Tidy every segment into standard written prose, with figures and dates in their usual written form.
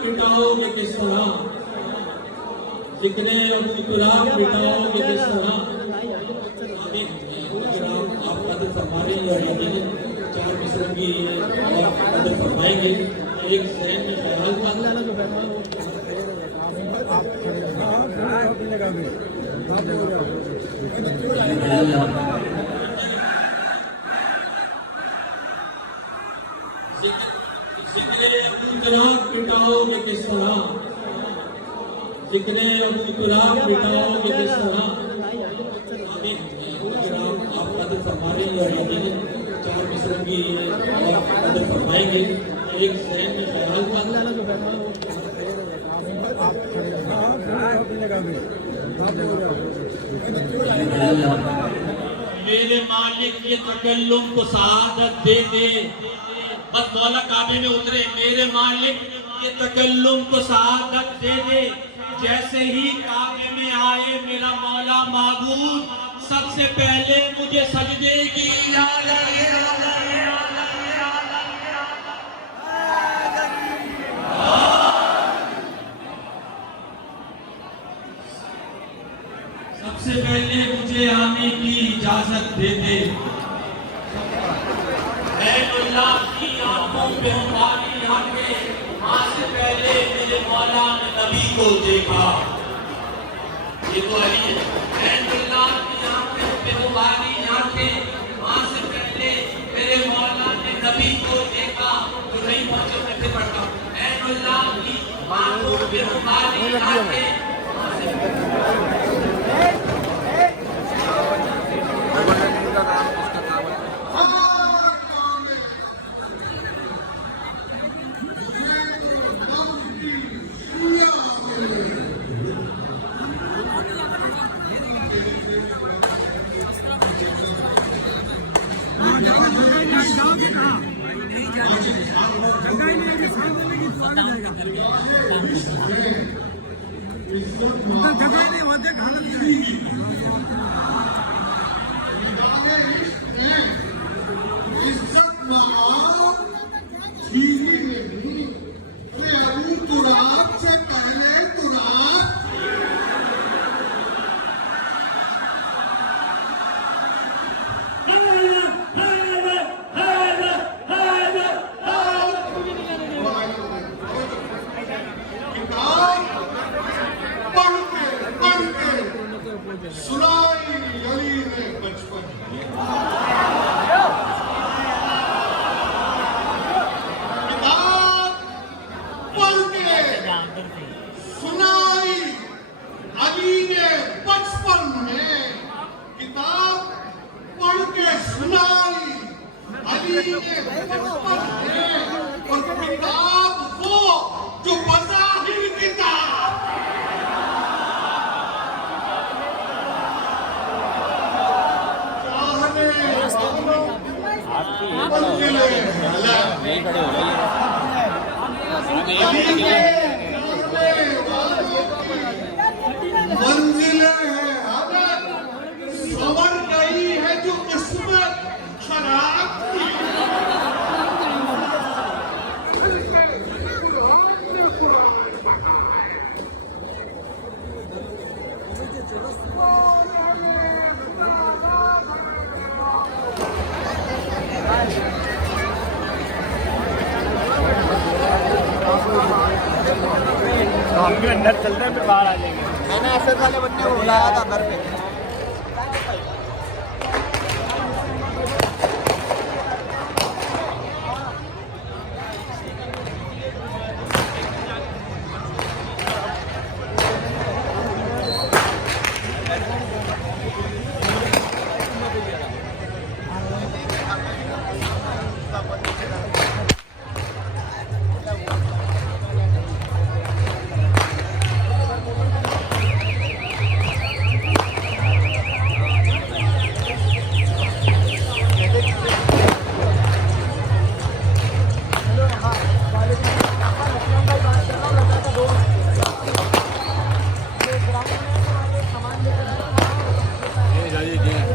मिटाओगे किस तरह, जिक्रे अबू तुराब मिटाओगे किस तरह। आप मदद फरमाएंगे और चार मिसरों की और मदद फरमाएंगे। एक जहन में ख्याल था जिक्रे अबू तुराब मिटाओगे किस तरह, जिक्रे अबू तुराब मिटाओगे किस तरह। आप मदद फरमाएंगे और चार मिसरों की और मदद फरमाएंगे। एक जहन में ख्याल था मेरे मालिक के तकल्लुम को सआदत दे दे। बस मौला काबे में उतरे, मेरे मालिक के तकल्लुम को सआदत दे दे। जैसे ही काबे में आए मेरा मौला माबूद, सबसे पहले मुझे सजदे की इजाजत। सबसे पहले मुझे आने की इजाजत दे दे। अल्लाह की आंखों पे हमारी आंखें, माँ से पहले मेरे मौला ने नबी को देखा। ये तो अली है। अल्लाह की आंखों पे हमारी आंखें, माँ से पहले मेरे मौला ने नबी को देखा। जो नहीं पहुंचे मैं फिर पढ़ता हूँ। अल्लाह की आंखों पे हमारी आंखें, हम भी अंदर चलते हैं फिर बाहर आ जाएंगे। मैंने ऐसे वाले बच्चे को बुलाया था घर पे।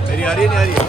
मेरी आ रही है, नहीं आ रही है?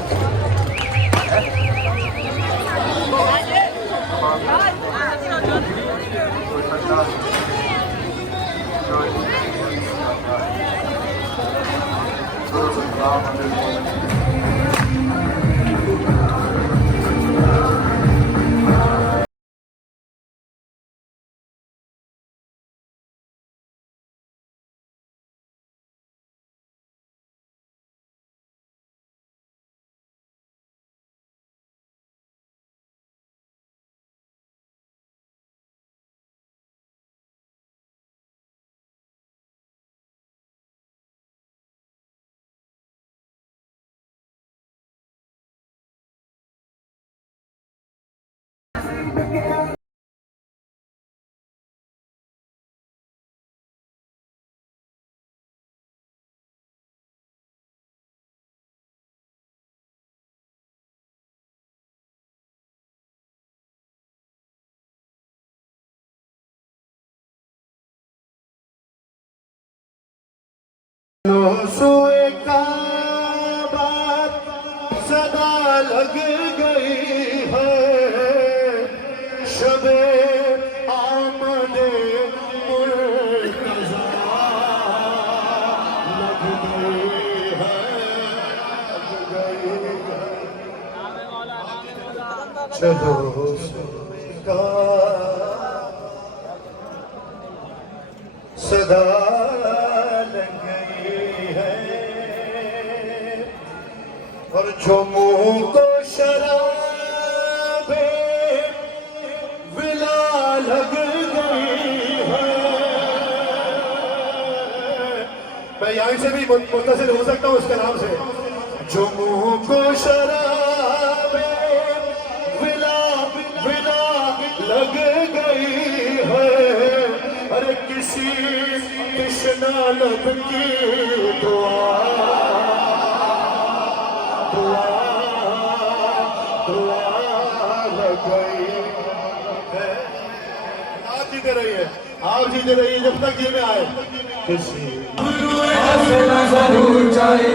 सोए का बात सदा लग गई है, शबे आमदे मुर्तज़ा लग गई है, लग गई है। चलो सोए का सदा लग गई है, और जो मुंह को शराबे विला लग गई है। मैं यहीं से भी मुत्तसिल हो सकता हूँ उसके नाम से। जो मुंह को शराबे विला विला लग गई है, अरे किसी कृष्णा लब की दुआ दुआ दुआ लग गई है। आप जीते रहिए, आप जीते रहिए जब तक ये में आए। किसी जरूर चाहिए